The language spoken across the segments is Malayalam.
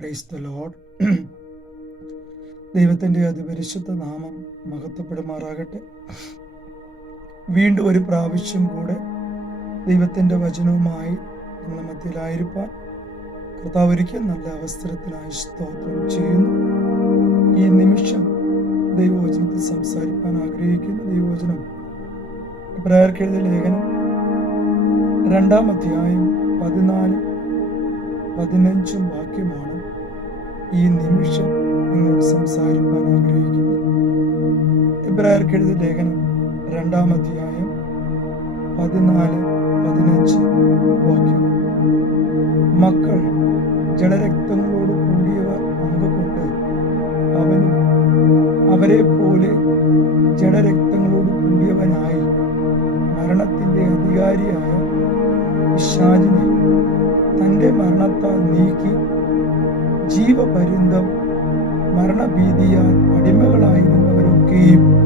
പ്രൈസ് ദ ലോഡ് ദൈവത്തിന്റെ അതിപരിശുദ്ധ നാമം മഹത്വപ്പെടുമാറാകട്ടെ. വീണ്ടും ഒരു പ്രാവശ്യം കൂടെ ദൈവത്തിന്റെ വചനവുമായി നമ്മുടെ മധ്യയിലായിരിക്കാൻ കർത്താവ് ഒരിക്കൽ നല്ല അവസരത്തിനായി സ്തോത്രം ചെയ്യുന്നു. ഈ നിമിഷം ദൈവവചനത്തിൽ സംസാരിക്കാൻ ആഗ്രഹിക്കുന്ന ദൈവവചനം ഇബ്രായർക്കെഴുതിയ ലേഖനം രണ്ടാം അധ്യായം പതിനാലും പതിനഞ്ചും വാക്യമാണ്. ഈ നിമിഷം നിങ്ങൾ സംസാരിക്കാൻ ആഗ്രഹിക്കുന്നു. ഇബ്രായർക്കെഴുതിയ ലേഖനം രണ്ടാം അധ്യായം പതിനാല് പതിനഞ്ച് വാക്യം. മക്കൾ ജലരക്തങ്ങളോട് കൂടിയവർ പങ്കുകൊണ്ട് അവനും അവരെ പോലെ ജഡരക്തങ്ങളോട് കൂടിയവനായി മരണത്തിന്റെ അധികാരിയായ പിശാചിനെ തന്റെ മരണത്താൽ നീക്കി ജീവപര്യന്തം മരണഭീതിയാൽ അടിമകളായിരുന്നവരൊക്കെയും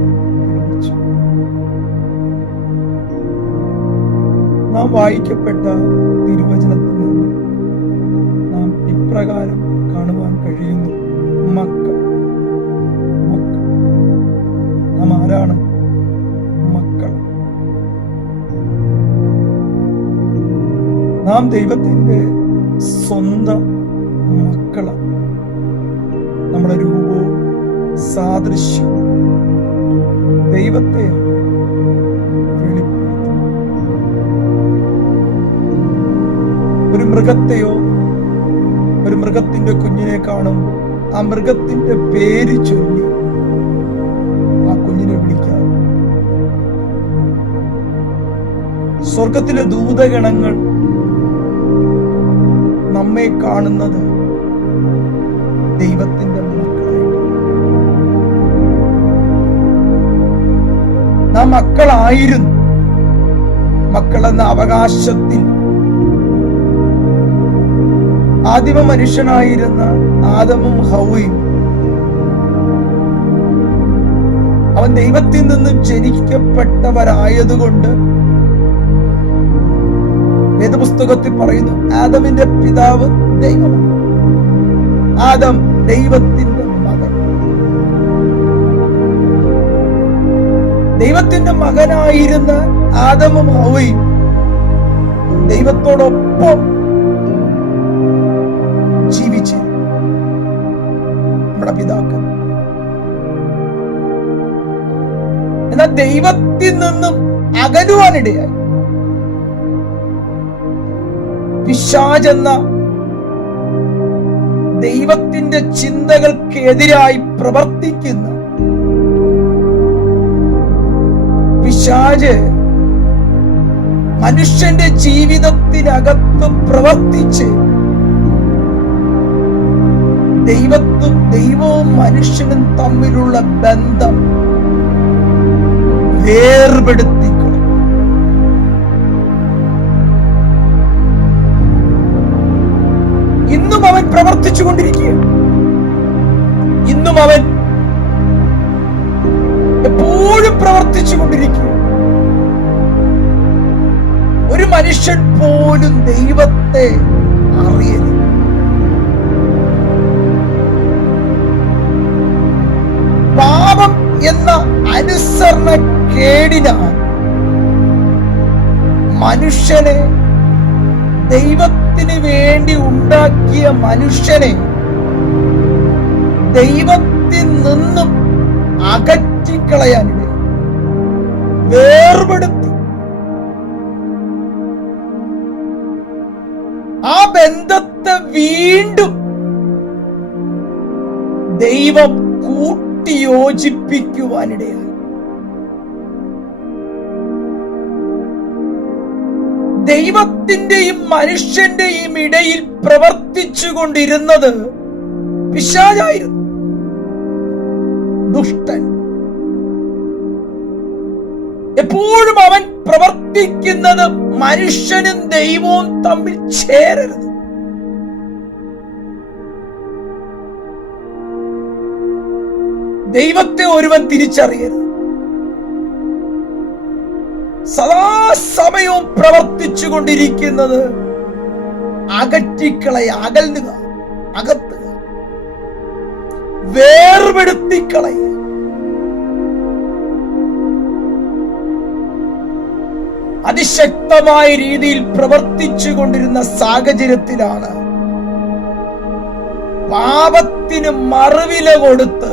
നാം വായിക്കപ്പെട്ട തിരുവചനത്തിൽ നിന്ന് നാം ഇപ്രകാരം കാണുവാൻ കഴിയുന്നു. മക്കൾ മക്കൾ നാം ആരാണ്? മക്കൾ. നാം ദൈവത്തിന്റെ സ്വന്തം മക്കളാണ് നമ്മുടെ രൂപവും സാദൃശ്യവും ദൈവത്തെ ഒരു മൃഗത്തെയോ ഒരു മൃഗത്തിന്റെ കുഞ്ഞിനെ കാണുമ്പോൾ ആ മൃഗത്തിന്റെ പേര് ചൊല്ലി ആ കുഞ്ഞിനെ വിളിക്കാം. സ്വർഗത്തിലെ ദൂതഗണങ്ങൾ നമ്മെ കാണുന്നത് ദൈവത്തിന്റെ മക്കളായിട്ട് നാം മക്കളായിരുന്നു. മക്കളെന്ന അവകാശത്തിൽ ആദിമ മനുഷ്യനായിരുന്ന ആദമും ഹൗയും അവൻ ദൈവത്തിൽ നിന്നും ജനിക്കപ്പെട്ടവരായതുകൊണ്ട് വേദപുസ്തകത്തിൽ പറയുന്നു ആദമിന്റെ പിതാവ് ദൈവമാണ്. ആദം ദൈവത്തിന്റെ മകൻ. ദൈവത്തിന്റെ മകനായിരുന്ന ആദമും ഹവയും ദൈവത്തോടൊപ്പം ജീവിച്ച് നമ്മുടെ പിതാക്കൾ. എന്നാൽ ദൈവത്തിൽ നിന്നും അകലുവാനിടയായി. പിശാജെന്ന ദൈവത്തിന്റെ ചിന്തകൾക്കെതിരായി പ്രവർത്തിക്കുന്ന പിശാജ് മനുഷ്യന്റെ ജീവിതത്തിനകത്ത് പ്രവർത്തിച്ച് ദൈവത്തും ദൈവവും മനുഷ്യനും തമ്മിലുള്ള ബന്ധം വേർപെടുത്തിക്കളയും അവൻ ഇന്നും അവൻ എപ്പോഴും പ്രവർത്തിച്ചു കൊണ്ടിരിക്കുക ഒരു മനുഷ്യൻ പോലും ദൈവത്തെ അറിയരുത്. പാപം എന്ന അനുസരണ കേടിന മനുഷ്യനെ ദൈവത്തിന് വേണ്ടി ഉണ്ടാക്കിയ മനുഷ്യനെ ദൈവത്തിൽ നിന്നും അകറ്റിക്കളയാനിട വേർപെടുത്തി. ആ ബന്ധത്തെ വീണ്ടും ദൈവം കൂട്ടിയോജിപ്പിക്കുവാനിടയായി. ദൈവത്തിന്റെയും മനുഷ്യന്റെയും ഇടയിൽ പ്രവർത്തിച്ചു കൊണ്ടിരുന്നത് പിശാചായിരുന്നു. ദുഷ്ടൻ. എപ്പോഴും അവൻ പ്രവർത്തിക്കുന്നത് മനുഷ്യനും ദൈവവും തമ്മിൽ ചേരരുത്. ദൈവത്തെ ഒരുവൻ തിരിച്ചറിയരുത്. സദാസമയവും പ്രവർത്തിച്ചു കൊണ്ടിരിക്കുന്നത് അകറ്റിക്കളെ അകലുക അകത്തുക വേർപെടുത്തിക്കളയുക അതിശക്തമായ രീതിയിൽ പ്രവർത്തിച്ചു കൊണ്ടിരുന്ന സാഹചര്യത്തിലാണ് പാപത്തിന് മറുവില കൊടുത്ത്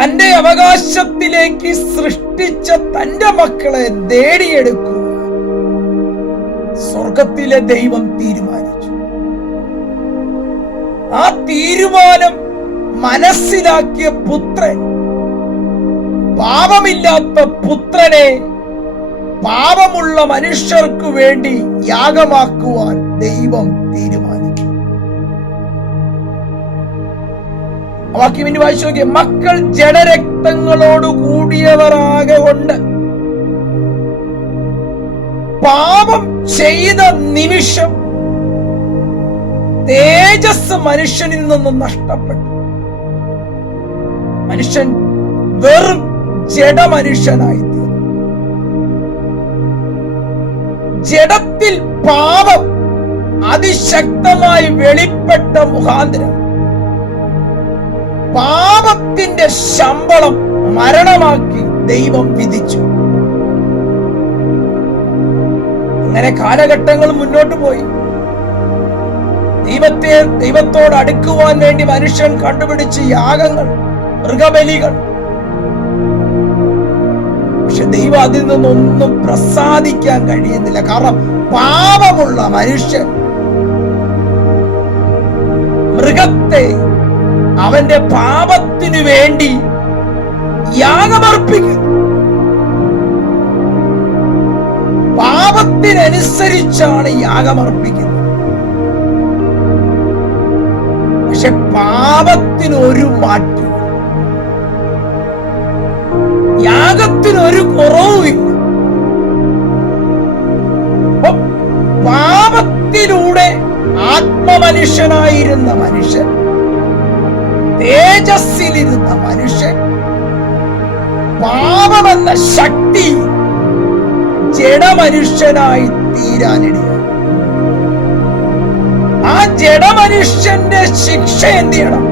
തന്റെ അവകാശത്തിലേക്ക് സൃഷ്ടിച്ച തന്റെ മക്കളെ നേടിയെടുക്കുക സ്വർഗത്തിലെ ദൈവം തീരുമാനിച്ചു. ആ തീരുമാനം മനസ്സിലാക്കിയ പുത്രൻ പാപമില്ലാത്ത പുത്രനെ പാപമുള്ള മനുഷ്യർക്കു വേണ്ടി യാഗമാക്കുവാൻ ദൈവം തീരുമാനിച്ചു. വാക്യം ഇനി വായിച്ചു നോക്കിയ. മക്കൾ ജഡരക്തങ്ങളോട് കൂടിയവരാകെ കൊണ്ട് പാപം ചെയ്ത നിമിഷം തേജസ് മനുഷ്യനിൽ നിന്ന് നഷ്ടപ്പെട്ടു. മനുഷ്യൻ വെറും ജഡമനുഷ്യനായി തീർന്നു ജഡത്തിൽ പാപം അതിശക്തമായി വെളിപ്പെട്ട മുഖാന്തരം പാപത്തിന്റെ ശമ്പളം മരണമാക്കി ദൈവം വിധിച്ചു. അങ്ങനെ കാലഘട്ടങ്ങൾ മുന്നോട്ട് പോയി. ദൈവത്തെ ദൈവത്തോട് അടുക്കുവാൻ വേണ്ടി മനുഷ്യൻ കണ്ടുപിടിച്ച് യാഗങ്ങൾ മൃഗബലികൾ. പക്ഷെ ദൈവം അതിൽ നിന്നൊന്നും പ്രസാദിക്കാൻ കഴിയുന്നില്ല. കാരണം പാപമുള്ള മനുഷ്യൻ മൃഗത്തെ അവന്റെ പാപത്തിനു വേണ്ടി യാഗമർപ്പിക്കുന്നു പാപത്തിനനുസരിച്ചാണ് യാഗമർപ്പിക്കുന്നത്. പക്ഷെ പാപത്തിന് ഒരു മാറ്റം യാഗത്തിന് ഒരു കുറവുമില്ല പാപത്തിലൂടെ ആത്മമനുഷ്യനായിരുന്ന മനുഷ്യൻ തേജസ്സിലിരുന്ന മനുഷ്യൻ പാപമെന്ന ശക്തി ജഡമനുഷ്യനായി തീരാനിടയായി ആ ജഡമനുഷ്യന്റെ ശിക്ഷ എന്ത് ചെയ്യണം?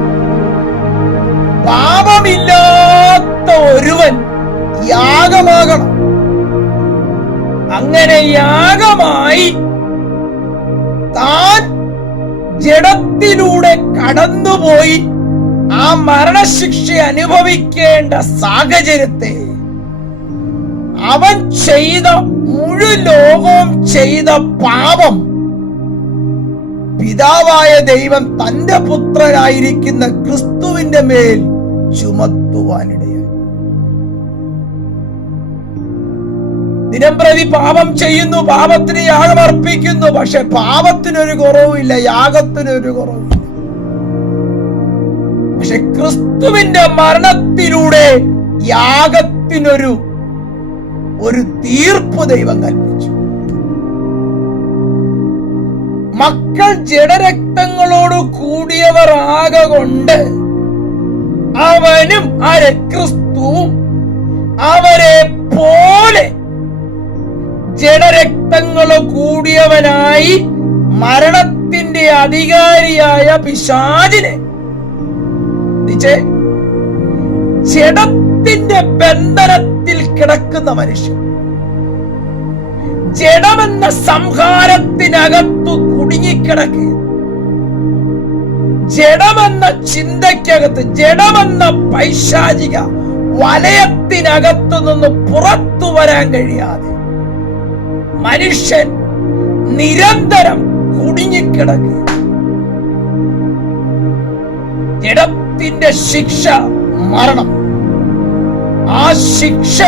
പാപമില്ലാത്ത ഒരുവൻ യാഗമാകണം. അങ്ങനെ യാഗമായി താൻ ജഡത്തിലൂടെ കടന്നുപോയി ആ മരണശിക്ഷ അനുഭവിക്കേണ്ട സാഹചര്യത്തെ അവൻ ചെയ്ത മുഴു ലോകവും ചെയ്ത പാപം പിതാവായ ദൈവം തന്റെ പുത്രനായിരിക്കുന്ന ക്രിസ്തുവിന്റെ മേൽ ചുമത്തുവാനിടയായി. ദിനംപ്രതി പാപം ചെയ്യുന്നു പാപത്തിന് യാഗം അർപ്പിക്കുന്നു പക്ഷെ പാപത്തിനൊരു കുറവുമില്ല യാഗത്തിനൊരു കുറവില്ല പക്ഷെ ക്രിസ്തുവിന്റെ മരണത്തിലൂടെ യാഗത്തിനൊരു ഒരു തീർപ്പ് ദൈവം കൽപ്പിച്ചു. മക്കൾ ജഡരക്തങ്ങളോട് കൂടിയവർ ആകെ കൊണ്ട് അവനും ആരെ? ക്രിസ്തുവും. അവരെ പോലെ ജഡരക്തങ്ങൾ കൂടിയവനായി മരണത്തിന്റെ അധികാരിയായ പിശാചിനെ നിശ്ചയ ജഡത്തിന്റെ ബന്ധനത്തിൽ കിടക്കുന്ന മനുഷ്യൻ. ജഡമെന്ന സംഹാരത്തിനകത്തു കുടുങ്ങിക്കിടക്കുക ജഡമെന്ന ചിന്തയ്ക്കകത്ത് ജഡമെന്ന പൈശാചിക വലയത്തിനകത്തു നിന്ന് പുറത്തു വരാൻ കഴിയാതെ മനുഷ്യൻ നിരന്തരം കുടുങ്ങിക്കിടക്കുക ജഡത്തിന്റെ ശിക്ഷ മരണം. ആ ശിക്ഷ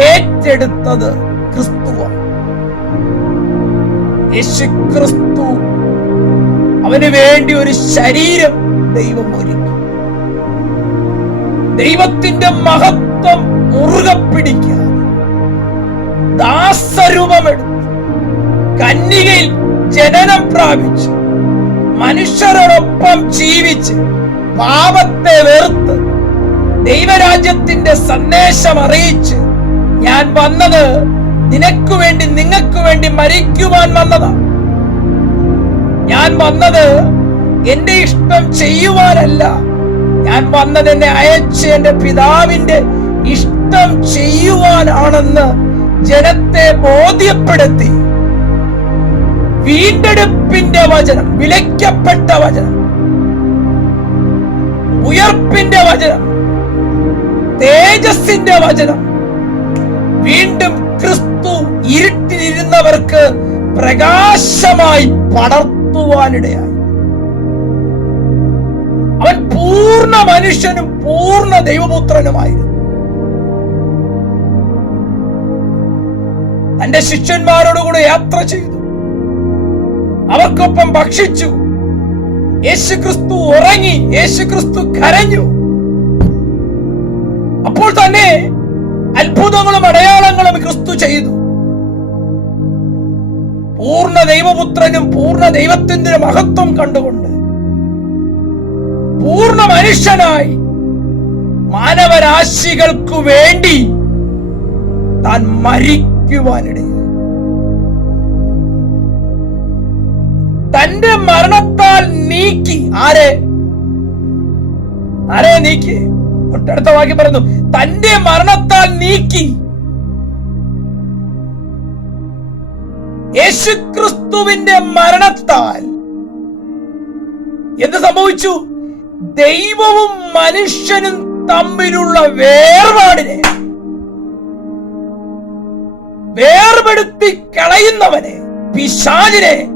ഏറ്റെടുത്തത് ക്രിസ്തുവാണ്. യേശു ക്രിസ്തു അവന് വേണ്ടി ഒരു ശരീരം ദൈവം ഒരുക്കി. ദൈവത്തിന്റെ മഹത്വം മുറുകെ പിടിക്കാതെ ദാസരൂപമെടുത്ത് കന്യകയിൽ ജനനം പ്രാപിച്ച് മനുഷ്യരോടൊപ്പം ജീവിച്ച് പാപത്തെ വെറുത്ത് ദൈവരാജ്യത്തിന്റെ സന്ദേശം അറിയിച്ച് ഞാൻ വന്നത് നിനക്ക് വേണ്ടി നിങ്ങൾക്ക് വേണ്ടി മരിക്കുവാൻ വന്നതാ. ഞാൻ വന്നത് എന്റെ ഇഷ്ടം ചെയ്യുവാനല്ല. ഞാൻ വന്നത് എന്നെ അയച്ച് എന്റെ പിതാവിന്റെ ഇഷ്ടം ചെയ്യുവാനാണെന്ന് ജനത്തെ ബോധ്യപ്പെടുത്തി. വീണ്ടെടുപ്പിന്റെ വചനം വിലയ്ക്കപ്പെട്ട വചനം. ഉയർപ്പിന്റെ വചനം തേജസ്സിന്റെ വചനം. വീണ്ടും ക്രിസ്തു ഇരുട്ടിലിരുന്നവർക്ക് പ്രകാശമായി പടർത്തുവാനിടയായി. അവൻ പൂർണ മനുഷ്യനും പൂർണ ദൈവപുത്രനുമായിരുന്നു. തന്റെ ശിഷ്യന്മാരോടുകൂടെ യാത്ര ചെയ്തു. അവർക്കൊപ്പം ഭക്ഷിച്ചു. യേശുക്രിസ്തു ഉറങ്ങി യേശു ക്രിസ്തു കരഞ്ഞു. അപ്പോൾ തന്നെ അത്ഭുതങ്ങളും അടയാളങ്ങളും ക്രിസ്തു ചെയ്തു. പൂർണ ദൈവപുത്രനും പൂർണ ദൈവത്തിന്റെ മഹത്വം കണ്ടുകൊണ്ട് പൂർണ മനുഷ്യനായി മാനവരാശികൾക്കു വേണ്ടി താൻ മരിക്കുവാനിടയായി. തന്റെ മരണത്താൽ നീക്കി. ആരെ? ആരെ നീക്കി? തൊട്ടടുത്ത വാക്യം പറയുന്നു. തന്റെ മരണത്താൽ നീക്കി. യേശുക്രിസ്തുവിന്റെ മരണത്താൽ. എന്ത് സംഭവിച്ചു? ദൈവവും മനുഷ്യനും തമ്മിലുള്ള വേർപാടിനെ വേർപെടുത്തി കളയുന്നവനെ പിശാചിനെ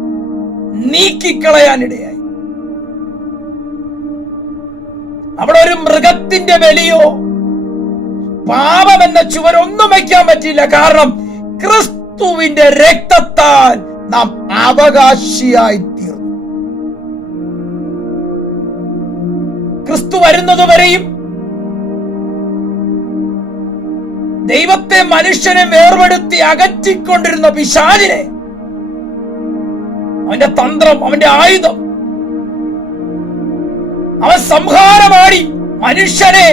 നീക്കിക്കളയാനിടയായി. അവിടെ ഒരു മൃഗത്തിന്റെ ബലിയോ പാപം എന്ന ചുവരൊന്നും വയ്ക്കാൻ പറ്റില്ല കാരണം ക്രിസ്തുവിന്റെ രക്തത്താൽ നാം അവകാശിയായി തീർന്നു. ക്രിസ്തു വരുന്നതുവരെയും ദൈവത്തെ മനുഷ്യനെ വേർപെടുത്തി അകറ്റിക്കൊണ്ടിരുന്ന പിശാചിനെ അവന്റെ തന്ത്രം അവന്റെ ആയുധം. അവൻ സംഹാരമാടി മനുഷ്യനെ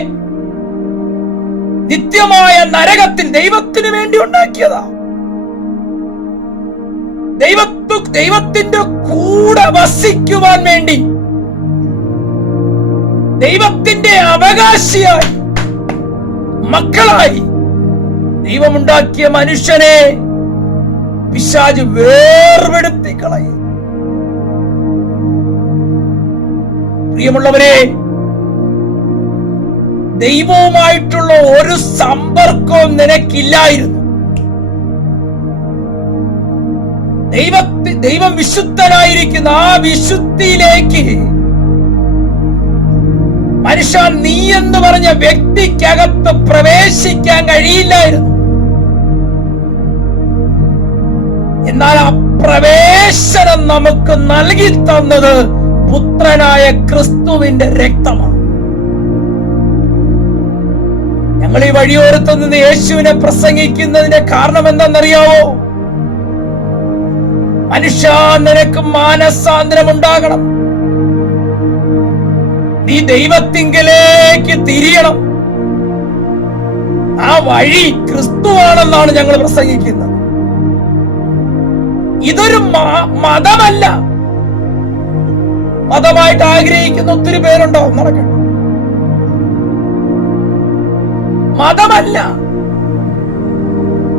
നിത്യമായ നരകത്തിൽ ദൈവത്തിന് വേണ്ടി ഉണ്ടാക്കിയതാ. ദൈവത്തു ദൈവത്തിന്റെ കൂടെ വസിക്കുവാൻ വേണ്ടി ദൈവത്തിന്റെ അവകാശിയായി മക്കളായി ദൈവമുണ്ടാക്കിയ മനുഷ്യനെ പിശാജ് വേർപെടുത്തി കളയും പ്രിയമുള്ളവരെ ദൈവവുമായിട്ടുള്ള ഒരു സമ്പർക്കവും നിനക്കില്ലായിരുന്നു. ദൈവ ദൈവം വിശുദ്ധനായിരിക്കുന്ന ആ വിശുദ്ധിയിലേക്ക് മനുഷ്യ നീ എന്ന് പറഞ്ഞ വ്യക്തിക്കകത്ത് പ്രവേശിക്കാൻ കഴിയില്ലായിരുന്നു. എന്നാൽ ആ പ്രവേശനം നമുക്ക് നൽകി തന്നത് പുത്രനായ ക്രിസ്തുവിന്റെ രക്തമാണ്. ഞങ്ങൾ ഈ വഴിയോരത്ത് നിന്ന് യേശുവിനെ പ്രസംഗിക്കുന്നതിന്റെ കാരണം എന്തെന്നറിയാവോ മനുഷ്യ നിനക്ക് മാനസാന്തരം ഉണ്ടാകണം നീ ദൈവത്തിങ്കലേക്ക് തിരിയണം. ആ വഴി ക്രിസ്തുവാണെന്നാണ് ഞങ്ങൾ പ്രസംഗിക്കുന്നത്. ഇതൊരു മതമല്ല. മതമായിട്ട് ആഗ്രഹിക്കുന്ന ഒത്തിരി പേരുണ്ടാവും നടക്കട്ടെ. മതമല്ല.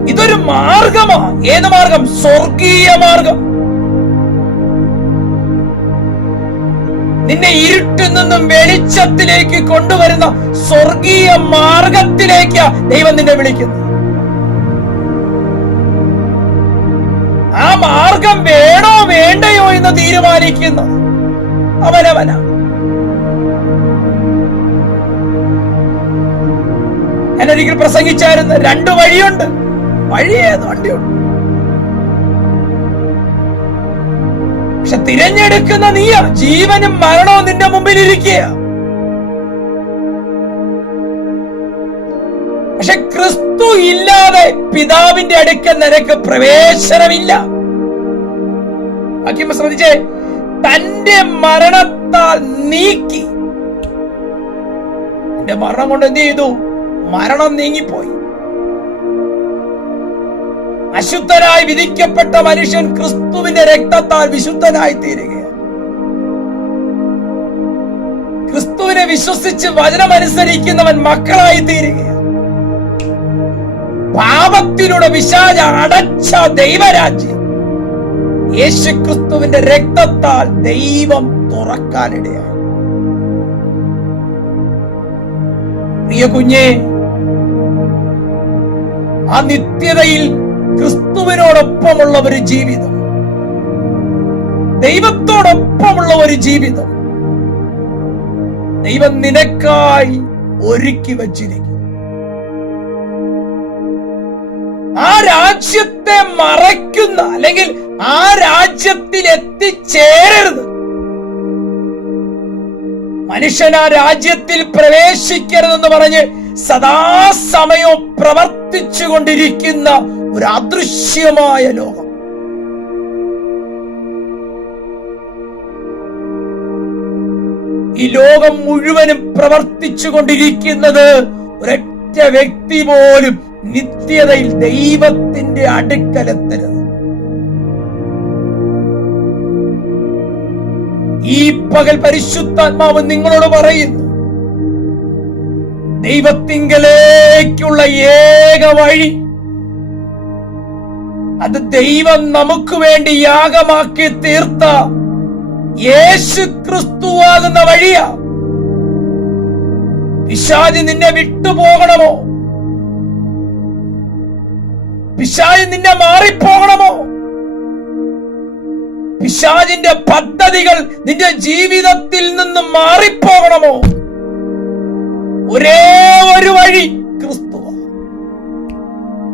ഇതൊരു മാർഗമാ. ഏത് മാർഗം? സ്വർഗീയ മാർഗം. നിന്നെ ഇരുട്ടിൽ നിന്നും വെളിച്ചത്തിലേക്ക് കൊണ്ടുവരുന്ന സ്വർഗീയ മാർഗത്തിലേക്ക് ദൈവം നിന്നെ വിളിക്കുന്നു ആ മാർഗം വേണോ വേണ്ടയോ എന്ന് തീരുമാനിക്കുന്നു അവനവനാ. എന്നൊരിക്കൽ പ്രസംഗിച്ചായിരുന്ന രണ്ട് വഴിയുണ്ട്. വഴി ഏത് വണ്ടിയുണ്ട് പക്ഷെ തിരഞ്ഞെടുക്കുന്ന നീയ. ജീവനും മരണവും നിന്റെ മുമ്പിൽ ഇരിക്കുക. പക്ഷെ ക്രിസ്തു ഇല്ലാതെ പിതാവിന്റെ അടുക്കൽ നിനക്ക് പ്രവേശനമില്ല. ശ്രദ്ധിച്ചേ. തന്റെ മരണത്താൽ നീക്കി. എന്റെ മരണം കൊണ്ട് എന്ത് ചെയ്തു? മരണം നീങ്ങിപ്പോയി. അശുദ്ധനായി വിധിക്കപ്പെട്ട മനുഷ്യൻ ക്രിസ്തുവിന്റെ രക്തത്താൽ വിശുദ്ധനായി തീരുകയാണ് ക്രിസ്തുവിനെ വിശ്വസിച്ച് വചനമനുസരിക്കുന്നവൻ മക്കളായി തീരുകയാണ് പാപത്തിലൂടെ വിശാല അടച്ച ദൈവരാജ്യം. യേശു ക്രിസ്തുവിന്റെ രക്തത്താൽ ദൈവം തുറക്കാനിടയായി. പ്രിയ കുഞ്ഞെ ആ നിത്യതയിൽ ക്രിസ്തുവിനോടൊപ്പമുള്ള ഒരു ജീവിതം ദൈവത്തോടൊപ്പമുള്ള ഒരു ജീവിതം ദൈവം നിനക്കായി ഒരുക്കി വച്ചിരിക്കും ആ രാജ്യത്തെ മറയ്ക്കുന്ന അല്ലെങ്കിൽ ആ രാജ്യത്തിൽ എത്തിച്ചേരരുത് മനുഷ്യൻ ആ രാജ്യത്തിൽ പ്രവേശിക്കരുതെന്ന് പറഞ്ഞ് സദാസമയവും പ്രവർത്തിച്ചു കൊണ്ടിരിക്കുന്ന ഒരു അദൃശ്യമായ ലോകം. ഈ ലോകം മുഴുവനും പ്രവർത്തിച്ചു കൊണ്ടിരിക്കുന്നത് ഒരൊറ്റ വ്യക്തി പോലും നിത്യതയിൽ ദൈവത്തിന്റെ അടുക്കലെത്തരുത് ഈ പകൽ പരിശുദ്ധാത്മാവ് നിങ്ങളോട് പറയുന്നു ദൈവത്തിങ്കലേക്കുള്ള ഏക വഴി അത് ദൈവം നമുക്ക് വേണ്ടി യാഗമാക്കി തീർത്ത യേശു ക്രിസ്തുവാകുന്ന വഴിയാ. വിശാദി നിന്നെ വിട്ടുപോകണമോ? പിശാജ് നിന്നെ മാറിപ്പോകണമോ? പിശാജിന്റെ പദ്ധതികൾ നിന്റെ ജീവിതത്തിൽ നിന്ന് മാറിപ്പോകണമോ? ഒരേ ഒരു വഴി ക്രിസ്തു.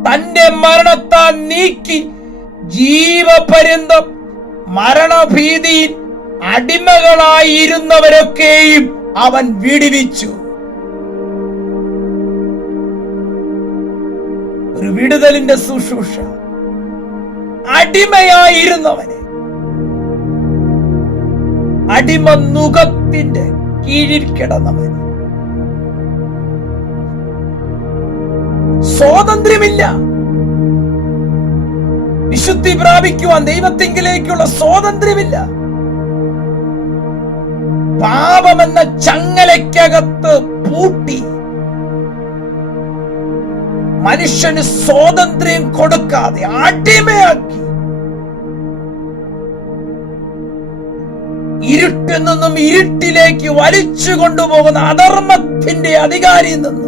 തന്റെ മരണത്താൽ നീക്കി ജീവപര്യന്തം മരണഭീതിയിൽ അടിമകളായിരുന്നവരൊക്കെയും അവൻ വിടുവിച്ചു. ഒരു വിടുതലിന്റെ ശുശ്രൂഷ. അടിമയായിരുന്നവനെ. അടിമ നുഖത്തിന്റെ കീഴിൽ കിടന്നവൻ സ്വാതന്ത്ര്യമില്ല. വിശുദ്ധി പ്രാപിക്കുവാൻ ദൈവത്തെങ്കിലേക്കുള്ള സ്വാതന്ത്ര്യമില്ല. പാപമെന്ന ചങ്ങലയ്ക്കകത്ത് പൂട്ടി മനുഷ്യന് സ്വാതന്ത്ര്യം കൊടുക്കാതെ അടിമയാക്കി. ഇരുട്ടിൽ നിന്നും ഇരുട്ടിലേക്ക് വലിച്ചു കൊണ്ടുപോകുന്ന അധർമ്മത്തിന്റെ അധികാരിയിൽ നിന്നും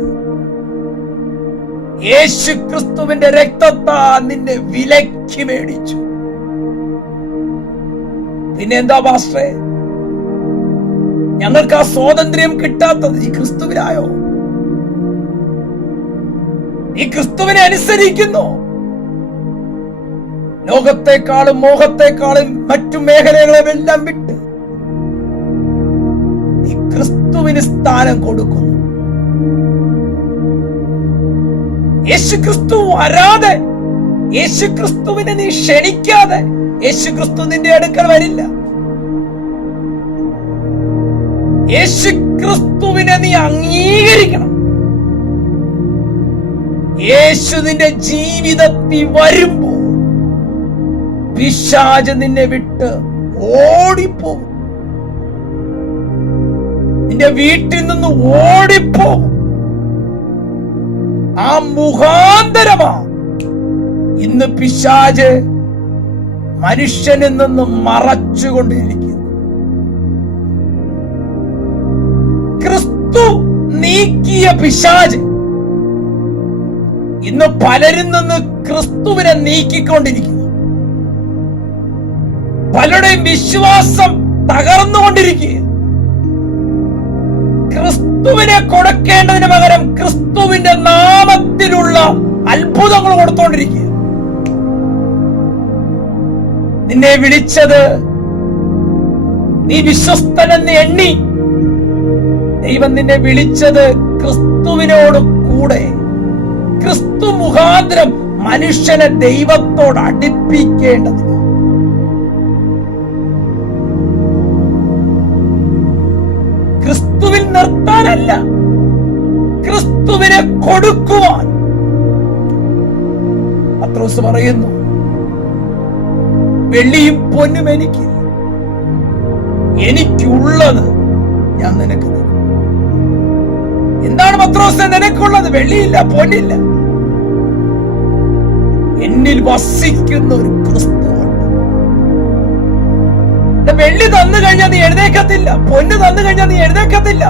യേശു ക്രിസ്തുവിന്റെ രക്തത്താ നിന്നെ വിലക്കി മേടിച്ചു. പിന്നെ എന്താ പാസ്റ്റേ ഞങ്ങൾക്ക് ആ സ്വാതന്ത്ര്യം കിട്ടാത്തത് ഈ ക്രിസ്തുവിനായോ നീ ക്രിസ്തുവിനെ അനുസരിക്കുന്നു. ലോകത്തെക്കാളും മോഹത്തെക്കാളും മറ്റു മേഖലകളെല്ലാം വിട്ട് നീ ക്രിസ്തുവിന് സ്ഥാനം കൊടുക്കുന്നു. യേശു ക്രിസ്തു വരാതെ യേശു ക്രിസ്തുവിനെ നീ ക്ഷണിക്കാതെ യേശു ക്രിസ്തു നിന്റെ അടുക്കൽ വരില്ല. യേശു ക്രിസ്തുവിനെ നീ അംഗീകരിക്കണം. യേശു നിന്റെ ജീവിതത്തിൽ വരുമ്പോ പിശാജ് നിന്നെ വിട്ട് ഓടിപ്പോകും. നിന്റെ വീട്ടിൽ നിന്ന് ഓടിപ്പോ ആ മുഖാന്തരമാ ഇന്ന് പിശാജ് മനുഷ്യനിൽ നിന്ന് മറച്ചുകൊണ്ടിരിക്കുന്നു. ക്രിസ്തു നീക്കിയ പിശാജ് ഇന്ന് പലരിൽ നിന്ന് ക്രിസ്തുവിനെ നീക്കിക്കൊണ്ടിരിക്കുന്നു. പലരുടെയും വിശ്വാസം തകർന്നുകൊണ്ടിരിക്കുക ക്രിസ്തുവിനെ കൊടുക്കേണ്ടതിന് പകരം ക്രിസ്തുവിന്റെ നാമത്തിലുള്ള അത്ഭുതങ്ങൾ കൊടുത്തോണ്ടിരിക്കുക നിന്നെ വിളിച്ചത് നീ വിശ്വസ്തനെന്ന് എണ്ണി. ദൈവം നിന്നെ വിളിച്ചത് ക്രിസ്തുവിനോട് കൂടെ. ക്രിസ്തു മുഖാന്തരം മനുഷ്യനെ ദൈവത്തോട് അടുപ്പിക്കേണ്ടത് ക്രിസ്തുവിൽ നിർത്താനല്ല ക്രിസ്തുവിനെ കൊടുക്കുവാൻ. പത്രോസ് പറയുന്നു വെള്ളിയും പൊന്നും എനിക്ക് എനിക്കുള്ളത് ഞാൻ നിനക്ക് എന്താണ് മത്രോസ് നിനക്കുള്ളത്? വെള്ളിയില്ല പൊന്നില്ല. എന്നിൽ വസിക്കുന്ന ഒരു ക്രിസ്തുവുണ്ട് വെള്ളി തന്നു കഴിഞ്ഞാൽ നീ എഴുന്നേക്കത്തില്ല. പൊന്ന് തന്നു കഴിഞ്ഞാൽ നീ എഴുന്നേക്കത്തില്ല.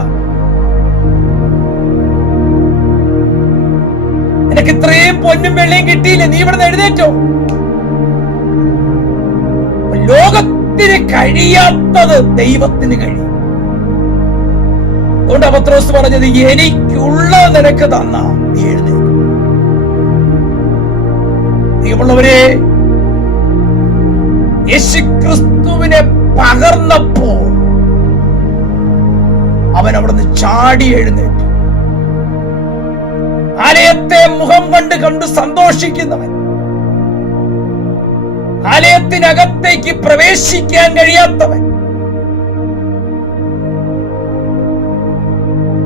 നിനക്ക് ഇത്രയും പൊന്നും വെള്ളിയും കിട്ടിയില്ല? നീ ഇവിടെ എഴുന്നേറ്റോ? ലോകത്തിന് കഴിയാത്തത് ദൈവത്തിന് കഴിയും. അതുകൊണ്ട് പത്രോസ് പറഞ്ഞത് എനിക്കുള്ള നിനക്ക് തന്ന. നീ പ്രിയമുള്ളവരെ യേശുക്രിസ്തുവിനെ പകർന്നപ്പോൾ അവൻ അവിടുന്ന് ചാടി എഴുന്നേറ്റു. ആലയത്തെ മുഖം കണ്ട് കണ്ടു സന്തോഷിക്കുന്നവൻ. ആലയത്തിനകത്തേക്ക് പ്രവേശിക്കാൻ കഴിയാത്തവൻ.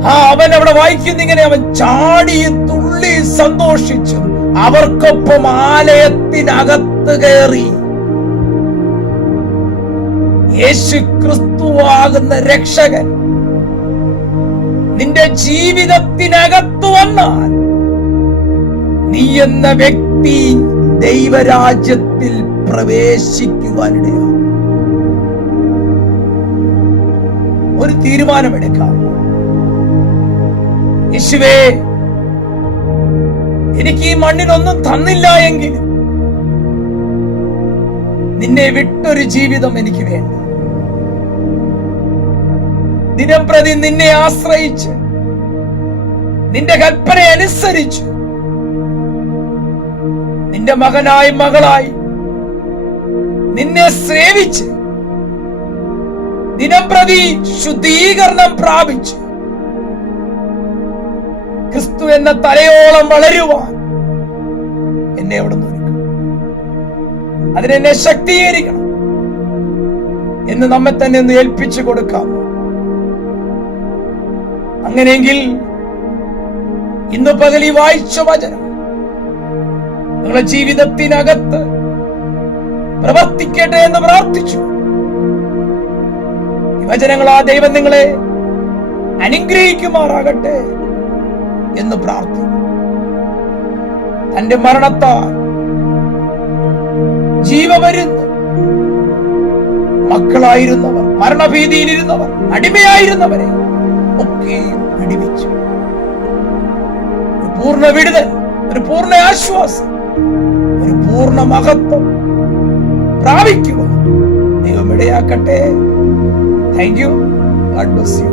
ആ അവൻ അവിടെ വായിക്കുന്ന ഇങ്ങനെ അവൻ ചാടി തുള്ളി സന്തോഷിച്ചു അവർക്കൊപ്പം ആലയത്തിനകത്ത് കയറി യേശു ക്രിസ്തുവാകുന്ന രക്ഷകൻ നിന്റെ ജീവിതത്തിനകത്ത് വന്നാൽ നീ എന്ന വ്യക്തി ദൈവരാജ്യത്തിൽ പ്രവേശിക്കുവാനിടയാണ് ഒരു തീരുമാനമെടുക്കാം. യേശുവേ എനിക്ക് ഈ മണ്ണിനൊന്നും തന്നില്ല എങ്കിൽ നിന്നെ വിട്ടൊരു ജീവിതം എനിക്ക് വേണ്ട. ദിനം പ്രതി നിന്നെ ആശ്രയിച്ച് നിന്റെ കൽപ്പന അനുസരിച്ച് നിന്റെ മകനായി മകളായി നിന്നെ സേവിച്ച് ദിനംപ്രതി ശുദ്ധീകരണം പ്രാപിച്ച് ക്രിസ്തു എന്ന തലയോളം വളരുവാൻ എന്നെ അവിടെ അതിനെന്നെ ശക്തീകരിക്കണം. എന്ന് നമ്മെ തന്നെ ഒന്ന് ഏൽപ്പിച്ചു കൊടുക്കാം. അങ്ങനെയെങ്കിൽ ഇന്ന് പകലി വായിച്ച വചനം നിങ്ങളുടെ ജീവിതത്തിനകത്ത് പ്രവർത്തിക്കട്ടെ എന്ന് പ്രാർത്ഥിച്ചു. വചനങ്ങൾ ആ ദൈവം നിങ്ങളെ അനുഗ്രഹിക്കുമാറാകട്ടെ. എന്ന് പ്രാർത്ഥിക്കും തന്റെ മരണത്താൽ ജീവമരുന്ന് മക്കളായിരുന്നവർ മരണഭീതിയിലിരുന്നവർ അടിമയായിരുന്നവരെ ഒക്കെ വിടിവിച്ചു ഒരു പൂർണ വിടുതൽ ഒരു പൂർണ ആശ്വാസം ഒരു പൂർണ മഹത്വം പ്രാപിക്കുക ദൈവം ഇടയാക്കട്ടെ. Thank you God bless you